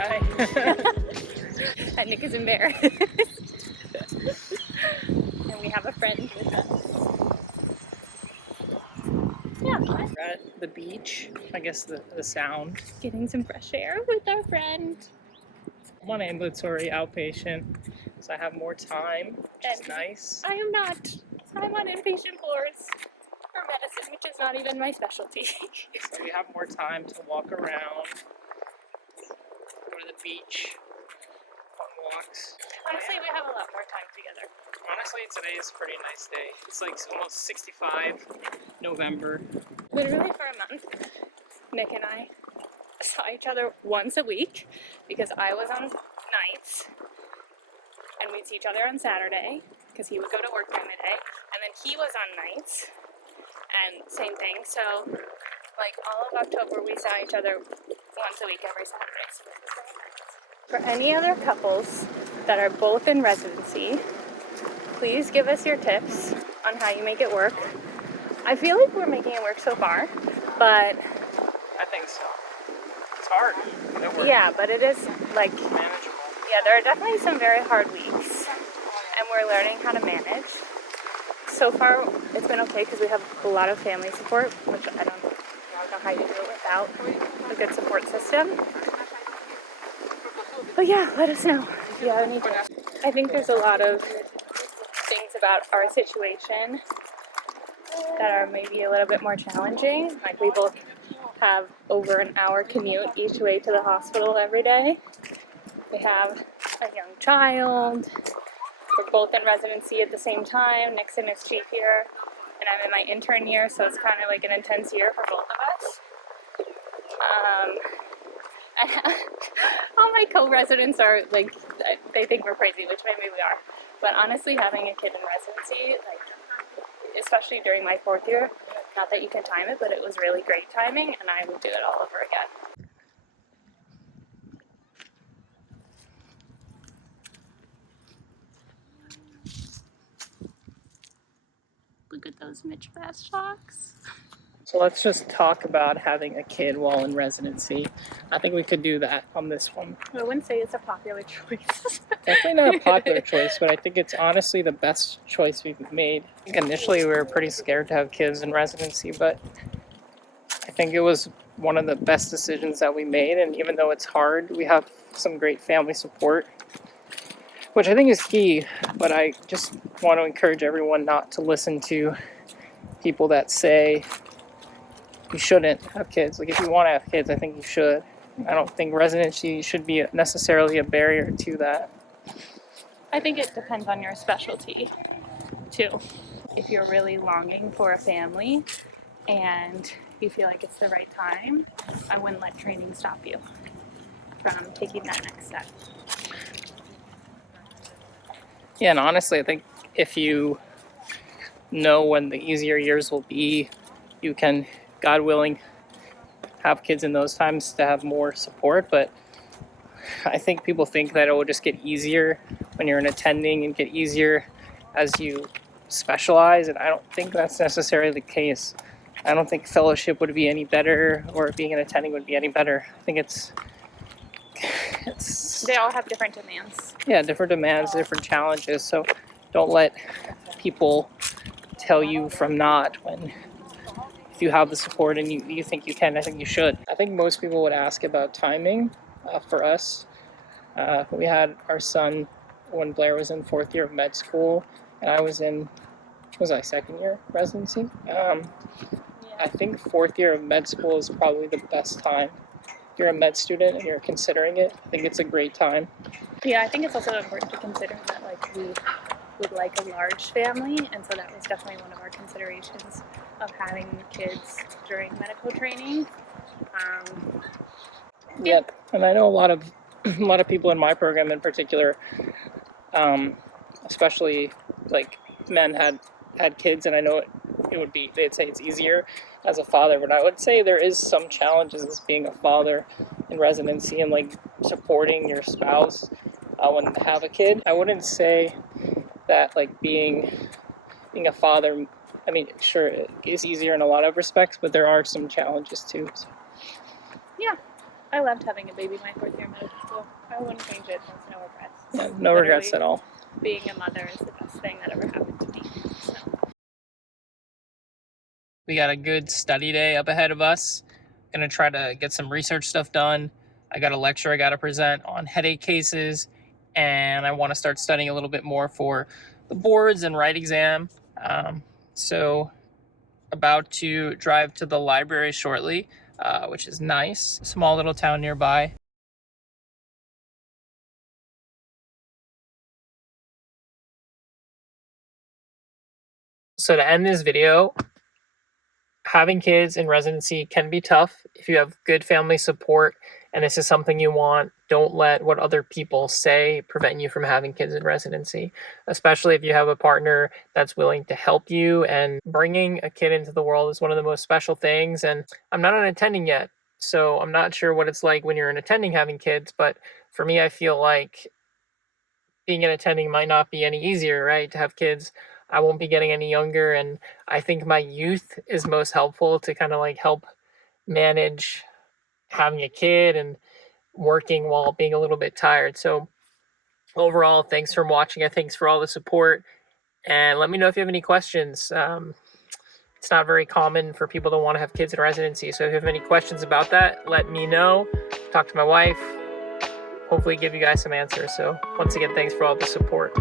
Hi. And Nick is embarrassed. And we have a friend with us. Yeah, We're at the beach. I guess the sound. getting some fresh air with our friend. I'm on ambulatory outpatient, so I have more time, which is And nice. I am not. I'm on inpatient floors for medicine, which is not even my specialty. So we have more time to walk around, go to the beach, on walks. Honestly, we have a lot more time together. Honestly, today is a pretty nice day. It's like almost 65, November. Literally for a month, Nick and I saw each other once a week because I was on nights and we'd see each other on Saturday because he would go to work by midday, and then he was on nights and same thing. So like all of October we saw each other once a week every Saturday. So this was very nice. For any other couples that are both in residency, please give us your tips on how you make it work. I feel like we're making it work so far, but I think so. It's hard. It works. yeah, but it is like, Manageable. yeah, there are definitely some very hard weeks, and we're learning how to manage. So far, it's been okay because we have a lot of family support, which I don't know how you do it without a good support system. But yeah, let us know if you have any tips. I think there's a lot of things about our situation that are maybe a little bit more challenging. Like we both have over an hour commute each way to the hospital every day. We have a young child. We're both in residency at the same time. Nick's in his chief year, and I'm in my intern year, so it's kind of like an intense year for both of us. All my co-residents are like, they think we're crazy, which maybe we are. But honestly, having a kid in residency, like, especially during my 4th year, not that you can time it, but it was really great timing, and I would do it all over again. Look at those Mitch Bass shocks. So let's just talk about having a kid while in residency. I think we could do that on this one. I wouldn't say it's a popular choice. Definitely not a popular choice, but I think it's honestly the best choice we've made. I think initially we were pretty scared to have kids in residency, but I think it was one of the best decisions that we made. And even though it's hard, we have some great family support, which I think is key. But I just want to encourage everyone not to listen to people that say you shouldn't have kids. Like, if you want to have kids, I think you should. I don't think residency should be necessarily a barrier to that. I think it depends on your specialty, too. If you're really longing for a family and you feel like it's the right time, I wouldn't let training stop you from taking that next step. Yeah, and honestly, I think if you know when the easier years will be, you can, God willing, have kids in those times to have more support. But I think people think that it will just get easier when you're an attending and get easier as you specialize, and I don't think that's necessarily the case. I don't think fellowship would be any better or being an attending would be any better. I think it's They all have different demands. yeah, different demands, different challenges. So don't let people tell you from not when if you have the support and you think you can. I think you should. I think most people would ask about timing. For us, we had our son when Blair was in 4th year of med school, and I was in, was I 2nd year residency? I think 4th year of med school is probably the best time. If you're a med student and you're considering it, I think it's a great time. Yeah, I think it's also important to consider that like we would like a large family, and so that was definitely one of our considerations of having kids during medical training. Yep, and I know a lot of people in my program in particular, especially like men had kids, and I know it would be, they'd say it's easier as a father, but I would say there is some challenges as being a father in residency and like supporting your spouse when they have a kid. I wouldn't say that like being a father, I mean, sure, it is easier in a lot of respects, but there are some challenges too. So. Yeah, I loved having a baby my 4th year of medical school. I wouldn't change it. There's no regrets. Yeah, no regrets at all. Being a mother is the best thing that ever happened to me. So. We got a good study day up ahead of us. Gonna try to get some research stuff done. I got a lecture I gotta present on headache cases, and I want to start studying a little bit more for the boards and write exam. So about to drive to the library shortly, which is nice. Small little town nearby. So to end this video, having kids in residency can be tough. If you have good family support and this is something you want, don't let what other people say prevent you from having kids in residency, especially if you have a partner that's willing to help you. And bringing a kid into the world is one of the most special things. And I'm not an attending yet, so I'm not sure what it's like when you're an attending having kids, but for me, I feel like being an attending might not be any easier, right? To have kids, I won't be getting any younger, and I think my youth is most helpful to kind of like help manage having a kid and working while being a little bit tired. So overall, thanks for watching. Thanks for all the support, and let me know if you have any questions. It's not very common for people to want to have kids in residency, so if you have any questions about that, let me know. Talk to my wife. Hopefully give you guys some answers. So once again, thanks for all the support.